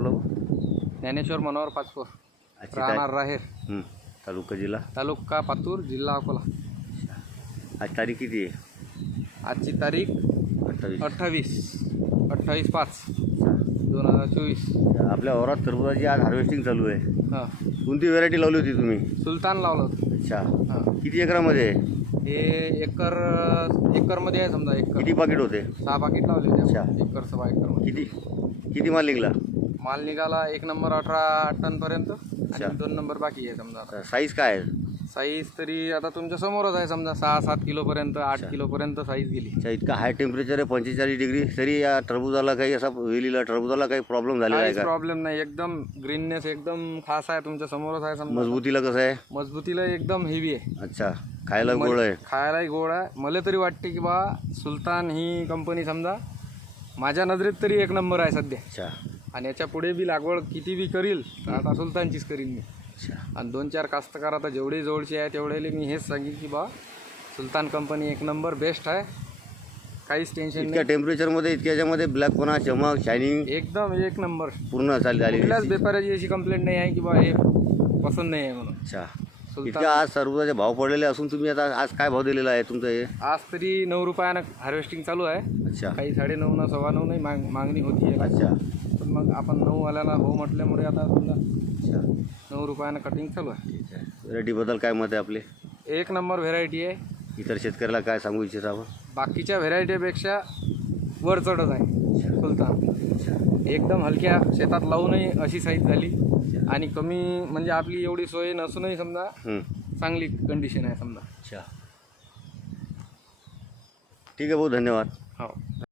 आपलं? ज्ञानेश्वर मनोहर पाचपोर, आजची राहणार राहेर, तालुका जिल्हा? तालुका पातूर, जिल्हा अकोला. आज तारीख किती आहे? आजची तारीख 28/5/2024. आपल्या वावरात टरबुजाची आज हार्वेस्टिंग चालू आहे. हां, कोणती व्हेरायटी लावली होती तुम्ही? सुलतान लावलं होतं. अच्छा. हां, किती एकरामध्ये आहे? हे एकरमध्ये आहे समजा. किती पाकिट होते? 6 पाकिट लावले होते. अच्छा. एकर 6 एकरमध्ये किती माल निघाला? माल निघाला 1 नंबर 18 टनपर्यंत अच्छा. आणि 2 नंबर बाकी आहे समजा. आता साईज काय आहे? साईज तरी आता तुमच्या समोरच आहे समजा. 6-7 किलोपर्यंत, 8 किलोपर्यंत साईज गेली. अच्छा, इतका हाय टेम्परेचर आहे 45 डिग्री, तरी या टरबुजाला काही असा वेलीला टरबुजाला काही प्रॉब्लेम झालेला आहे काहीच का? प्रॉब्लेम नाही. एकदम ग्रीननेस एकदम खास आहे. तुमच्या समोरच आहे समजा. मजबूतीला कसं आहे? मजबूतीला एकदम हेवी आहे. अच्छा, खायला गोड आहे? खायलाही गोड आहे. मला तरी वाटते की बा सुलतान ही कंपनी समजा माझ्या नजरेत तरी 1 नंबर आहे सध्या. अच्छा. आणि याच्या पुढे बी लागवड किती बी करील तर आता सुलतानचीच करीन मी. अच्छा. आणि 2-4 कास्तकार आता जेवढे जवळचे आहे तेवढे मी हेच सांगेन की बा सुलतान कंपनी 1 नंबर बेस्ट आहे. काहीच टेन्शन इतक्या टेम्परेचरमध्ये, इतक्या याच्यामध्ये ब्लॅकपणा, चमक, शायनिंग नाही. एकदम 1 नंबर. पूर्ण झाली. कुठल्याच व्यापाऱ्याची अशी कंप्लेंट नाही आहे की बा हे पसंत नाही आहे म्हणून. अच्छा. सुलतान इतक्या आज टरबुजाचे भाव पडलेले असून तुम्ही आता आज काय भाव दिलेला आहे तुमचं हे? आज तरी 9 रुपयानं हार्वेस्टिंग चालू आहे. अच्छा. काही 9.5 ना 9.25 नाही मागणी होती आहे. अच्छा. पण मग आपण 9 वाल्याला हो म्हटल्यामुळे आता समजा अच्छा. 9 रुपयानं कटिंग चालू आहे. ठीक आहे. व्हेरायटीबद्दल काय मत आहे आपले? 1 नंबर व्हेरायटी आहे. इतर शेतकऱ्याला काय सांगू इच्छिता आपण? बाकीच्या व्हेरायटीपेक्षा वर चढत आहे सुलतान. एकदम हलक्या शेतात लावूनही अशी साईज झाली आणि कमी म्हणजे आपली एवढी सोय नसूनही समजा चांगली कंडिशन आहे समजा. अच्छा. ठीक आहे भाऊ, धन्यवाद. हो.